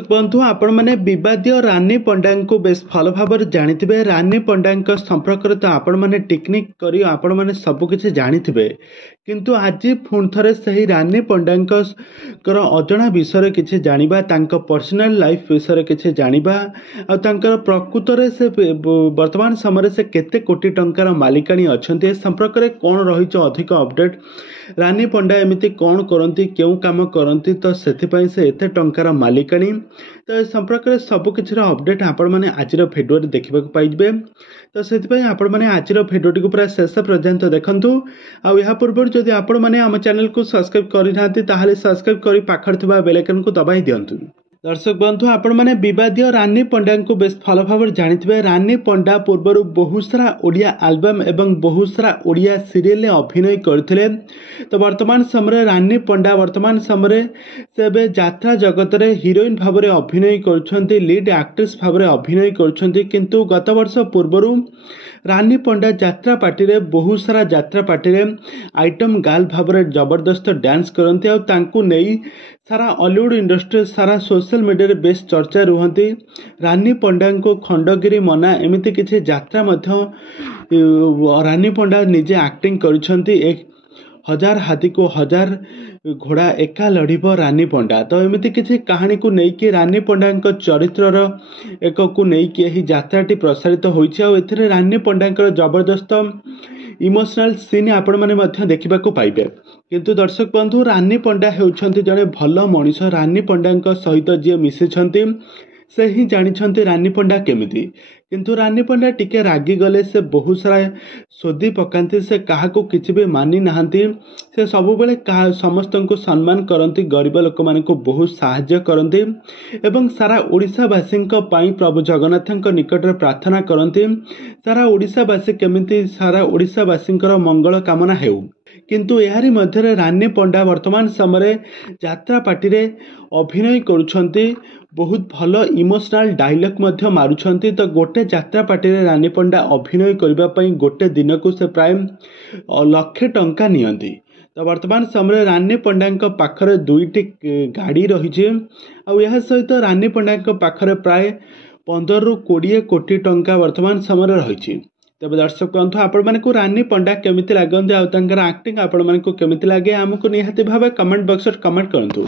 बंधु आपण मैंने विवादीय रानी पंडा को बेस भल भाव जानी रानी पंडा संपर्क तो आपण मैंने टेक्निक कर आपण मैंने सबकि जानी किंतु आज पुणी थे से रानी पंडा अजणा विषय किसी जाना पर्सनल लाइफ विषय किसी जाना प्रकृत में से वर्तमान समय से केते कोटी टंकार मालिकाणी अच्छा संपर्क में कौन रही अधिक अपडेट रानी पंडा एमती कौन करती क्यों काम करती तो से एते टंकार मालिकाणी तो संपर्क में सबकि अपडेट आपण मैंने आज भिडियो देखा पाइबे तो से आपण मैंने आज भिडियोटी को पूरा शेष पर्यंत देखंतु आ पूर्व जदि आपण मैंने आम चैनल को सब्सक्राइब करना सब्सक्राइब कर पाखर थिबा बेल आइकन को दबाई दियंतु। दर्शक बंधु आपण मैंने विवादीय रानी पंडा को बेस भल भाव जानी रानी पंडा पूर्वर बहुत सारा ओडिया आल्बम एवं बहुत सारा ओडिया सीरियल अभिनय करते तो वर्तमान समय रानी पंडा वर्तमान समय से यात्रा जगत में हीरोइन भाव में अभिनय कर लीड एक्ट्रेस भाव में अभिनय किंतु गत वर्ष पूर्वर रानी पंडा यात्रा पार्टी रे बहुत सारा यात्रा पार्टी रे आइटम गार्ल भाव में जबरदस्त डांस करते नहीं सारा हॉलीवुड इंडस्ट्री सारा सोशल मीडिया रे बेस चर्चा रुहंती रानी पंडा को खंडगिरी मना एमती किसी यात्रा रानी पंडा निजे एक्टिंग करिसेंती 1000 हाथी को 1000 घोड़ा एका लड़ब रानी पंडा तो एमती किसी कहानी को लेकिन रानी पंडा चरित्र एक को लेकिन यात्राटी प्रसारित होती रानी पंडा जबरदस्त इमोशनल सीन आपण मैंने देखा पाइबे किंतु दर्शक बंधु रानी पंडा होउछंती जड़े भल मनीष रानी पंडा सहित जी मिशिछंती से ही जानी रानी पंडा केमिति किंतु रानी पंडा टिके रागी गले से बहुत सारा सोदी पकाती से क्या किसी भी मानी नहांती से सब बेले समस्त को सम्मान करती गरीब लोक मान को बहुत साहाय्य करती एवं सारा ओडिशावासी प्रभु जगन्नाथ निकट में प्रार्थना करती सारा ओडिशावासी केमिति सारा ओडिशावासी मंगल कामना हेउ किंतु यारी मध्य रानी पंडा वर्तमान समय यात्रा पार्टी रे अभिनय करुछंती बहुत भल इमोशनल डायलॉग मध्य मारुछंती तो गोटे यात्रा पार्टी रे रानी पंडा अभिनय करबा पई गोटे दिन को से प्राय 1 लाख टंका नियंती तो वर्तमान समय रानी पंडा पाखरे 2टी गाड़ी रही आ सहित रानी पंडा पाखरे प्राय 15 ରୁ 20 कोटी टंका वर्तमान समय रही तब दर्शक बंधु आपण मानक रानी पंडा केमिति लागंती आ एक्टिंग आपण मानक केमिति लागे आमको निहाती भाव कमेंट बॉक्स कमेंट करंतु।